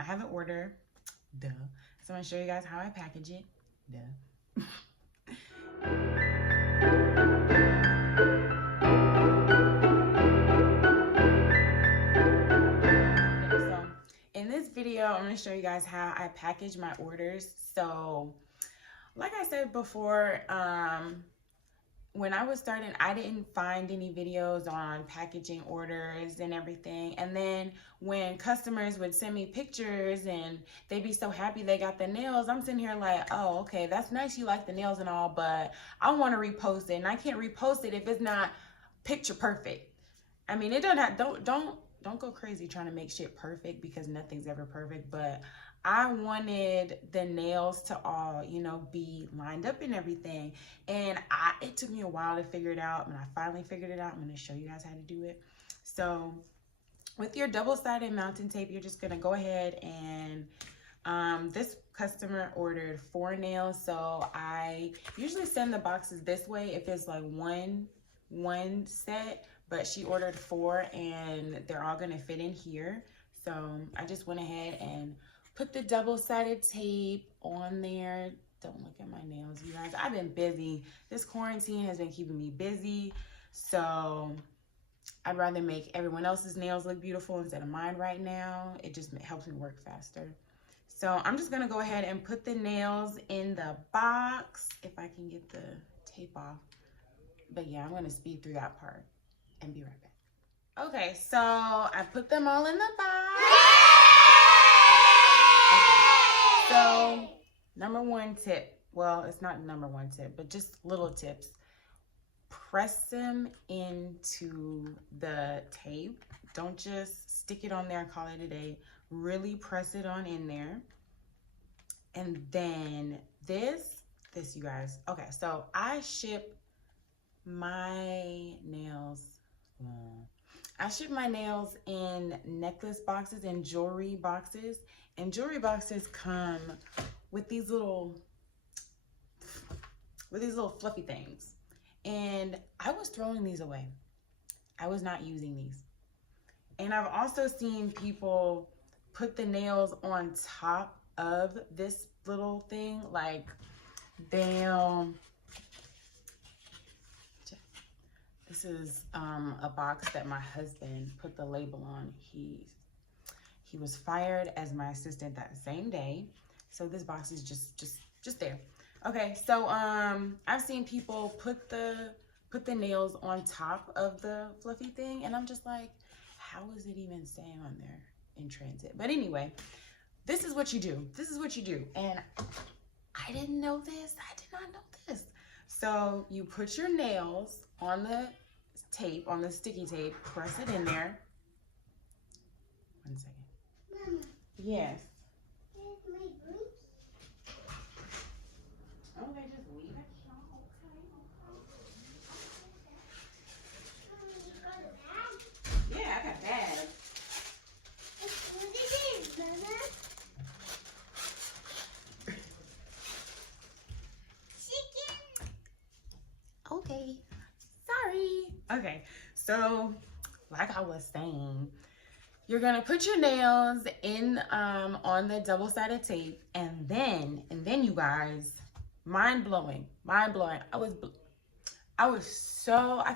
I have an order, duh. So I'm gonna show you guys how I package it, duh. In this video, I'm going to show you guys how I package my orders. So, like I said before, when I was starting, I didn't find any videos on packaging orders and everything. And then when customers would send me pictures and they'd be so happy they got the nails, I'm sitting here like, oh, okay, that's nice you like the nails and all, but I want to repost it. And I can't repost it if it's not picture perfect. I mean, it doesn't have, don't go crazy trying to make shit perfect because nothing's ever perfect, but I wanted the nails to all, you know, be lined up and everything. And it took me a while to figure it out. When I finally figured it out, I'm going to show you guys how to do it. So with your double-sided mounting tape, you're just going to go ahead and this customer ordered 4 nails. So I usually send the boxes this way if it's like one set, but she ordered 4 and they're all gonna fit in here. So I just went ahead and put the double-sided tape on there. Don't look at my nails, you guys. I've been busy. This quarantine has been keeping me busy. So I'd rather make everyone else's nails look beautiful instead of mine right now. It just helps me work faster. So I'm just gonna go ahead and put the nails in the box if I can get the tape off. But yeah, I'm gonna speed through that part and be right back. Okay, so I put them all in the box. Okay. So number 1 tip, well, it's not number 1 tip, but just little tips. Press them into the tape. Don't just stick it on there and call it a day. Really press it on in there. And then this you guys. Okay, so I ship my nails. I ship my nails in necklace boxes and jewelry boxes. And jewelry boxes come with these little fluffy things. And I was throwing these away. I was not using these. And I've also seen people put the nails on top of this little thing, like they'll. This is a box that my husband put the label on. He was fired as my assistant that same day. So this box is just there. Okay, so I've seen people put the nails on top of the fluffy thing, and I'm just like, how is it even staying on there in transit? But anyway, this is what you do. This is what you do. And I didn't know this. I did not know this. So you put your nails on the tape, on the sticky tape, press it in there. 1 second. Mama. Yes. Where's my boots? Okay, just leave it. Mama, you got a bag? Yeah, I got a bag. Let's put it in, Mama. Chicken. Okay. Sorry. Okay, so like I was saying, you're gonna put your nails in on the double-sided tape, and then you guys, mind blowing. I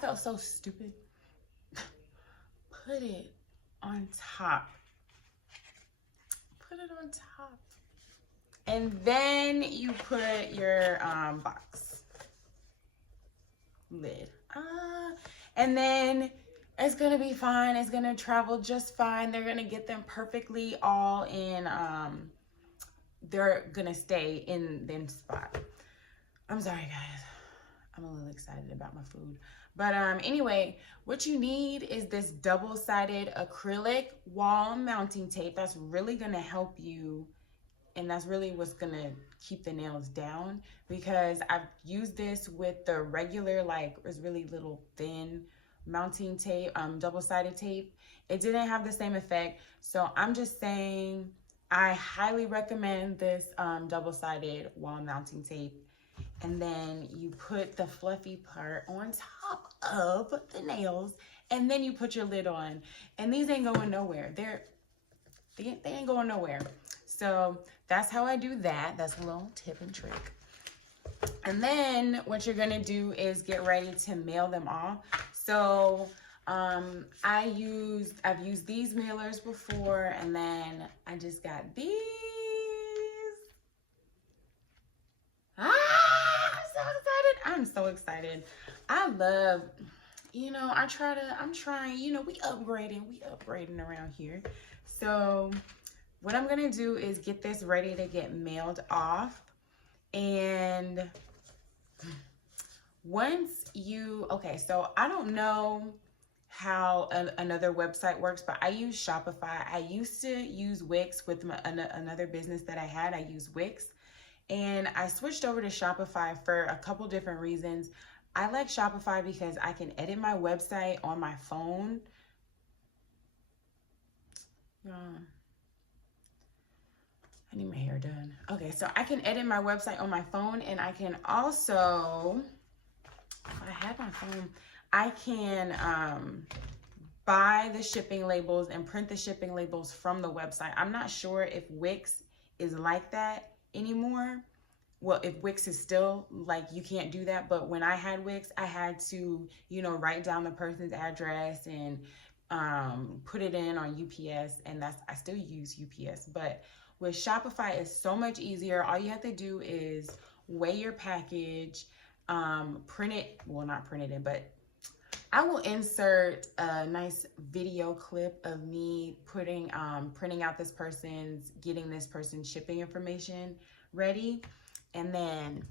felt so stupid. Put it on top. Put it on top, and then you put your box lid. And then it's gonna be fine. It's gonna travel just fine. They're gonna get them perfectly all in. They're gonna stay in the spot. I'm sorry, guys. I'm a little excited about my food. But anyway, what you need is this double-sided acrylic wall mounting tape. That's really gonna help you. And that's really what's gonna keep the nails down, because I've used this with the regular, like, it's really little thin mounting tape, double-sided tape. It didn't have the same effect. So I'm just saying I highly recommend this double-sided wall mounting tape. And then you put the fluffy part on top of the nails, and then you put your lid on. And these ain't going nowhere. They ain't going nowhere. So that's how I do that. That's a little tip and trick. And then what you're gonna do is get ready to mail them off. So I've used these mailers before, and then I just got these. I'm so excited. I love, I'm trying, we upgrading around here. So what I'm gonna do is get this ready to get mailed off. And okay, so I don't know how another website works, but I use Shopify. I used to use Wix with another business that I had. I use Wix, and I switched over to Shopify for a couple different reasons. I like Shopify because I can edit my website on my phone. I need my hair done. Okay, so I can edit my website on my phone, and I can also, if I have my phone, I can buy the shipping labels and print the shipping labels from the website. I'm not sure if Wix is like that anymore. Well, if Wix is still like, you can't do that, but when I had Wix, I had to, write down the person's address and put it in on UPS, and I still use UPS, but with Shopify, it's so much easier. All you have to do is weigh your package, print it, well, not print it in, but I will insert a nice video clip of me printing out getting this person's shipping information ready. And then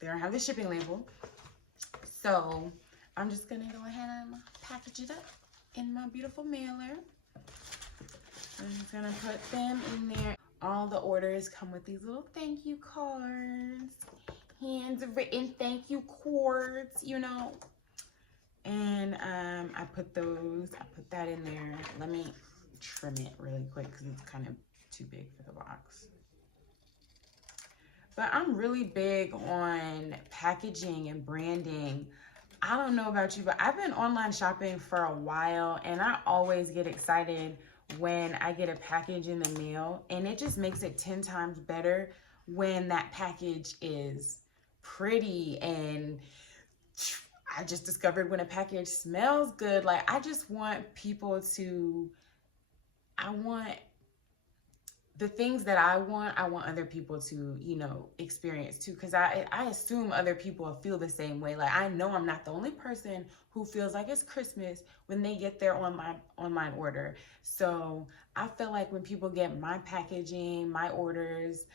they don't have the shipping label. So I'm just gonna go ahead and package it up in my beautiful mailer. I'm just gonna put them in there. All the orders come with these little thank you cards, handwritten thank you cards, And I put that in there. Let me trim it really quick because it's kind of too big for the box. But I'm really big on packaging and branding. I don't know about you, but I've been online shopping for a while, and I always get excited when I get a package in the mail, and it just makes it 10 times better when that package is pretty. And I just discovered when a package smells good, like I just want people to, the things that I want other people to, experience too. Cause I assume other people feel the same way. Like I know I'm not the only person who feels like it's Christmas when they get their online order. So I feel like when people get my packaging, my orders,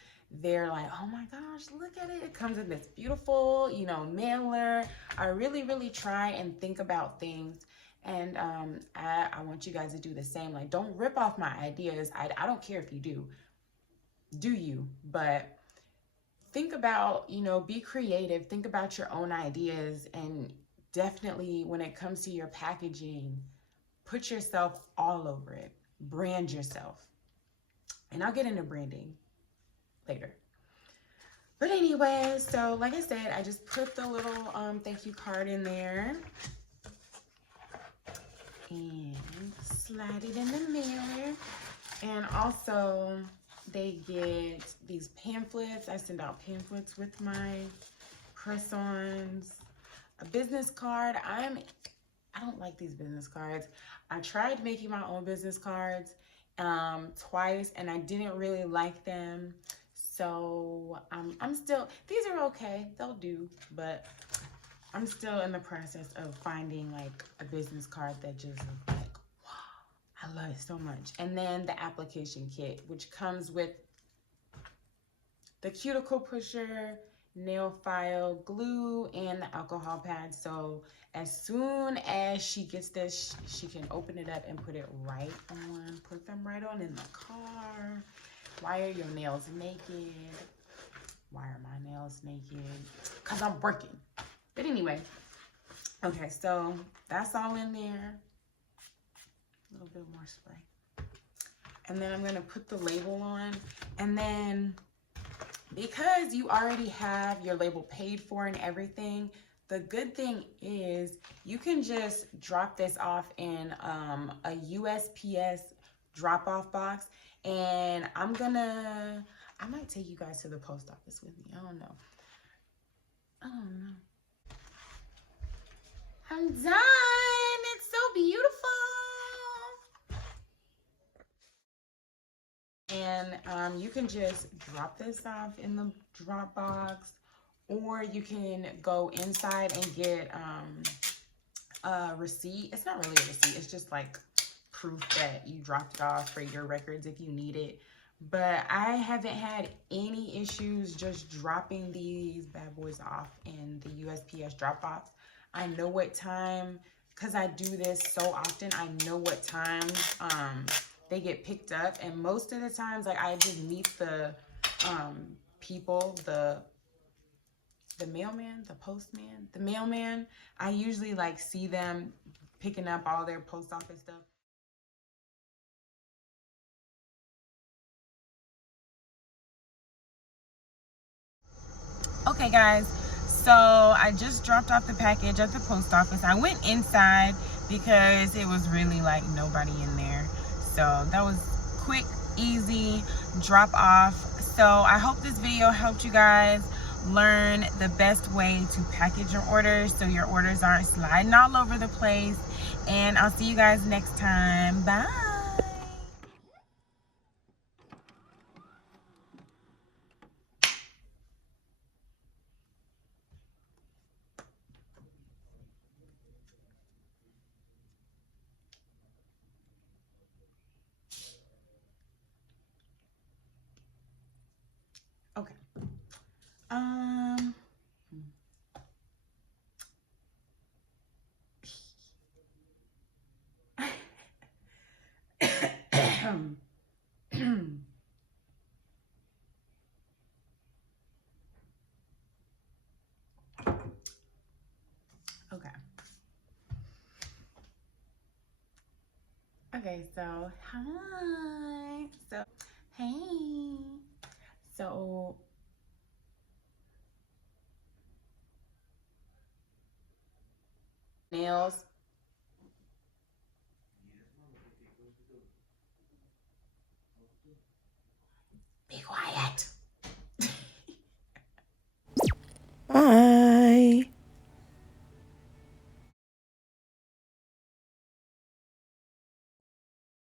they're like, oh my gosh, look at it. It comes in this beautiful, mailer. I really, really try and think about things. And I want you guys to do the same. Like, don't rip off my ideas. I don't care if you do you, but think about, be creative, think about your own ideas, and definitely when it comes to your packaging, put yourself all over it, brand yourself. And I'll get into branding later. But anyway, so like I said, I just put the little thank you card in there. And slide it in the mailer. And also they get these pamphlets. I send out pamphlets with my press-ons. A business card. I don't like these business cards. I tried making my own business cards twice, and I didn't really like them. So I'm still, these are okay, they'll do, but I'm still in the process of finding like a business card that just like, wow, I love it so much. And then the application kit, which comes with the cuticle pusher, nail file, glue, and the alcohol pad. So as soon as she gets this, she can open it up and put it right on, put them right on in the car. Why are your nails naked? Why are my nails naked? Because I'm working. But anyway, okay, so that's all in there. A little bit more spray. And then I'm gonna put the label on. And then because you already have your label paid for and everything, the good thing is you can just drop this off in a USPS drop-off box. And I might take you guys to the post office with me. I don't know. I'm done. It's so beautiful. And you can just drop this off in the drop box, or you can go inside and get a receipt. It's not really a receipt. It's just like proof that you dropped it off for your records if you need it. But I haven't had any issues just dropping these bad boys off in the USPS drop box. I know what time, because I do this so often, I know what times they get picked up. And most of the times, like, I just meet the people, the mailman, the postman, the mailman. I usually like see them picking up all their post office stuff. Okay guys, so I just dropped off the package at the post office. I went inside because it was really like nobody in there. So that was quick, easy drop off. So I hope this video helped you guys learn the best way to package your orders so your orders aren't sliding all over the place. And I'll see you guys next time. Bye. Okay. Okay. Okay, so hi. So hey. So Nailz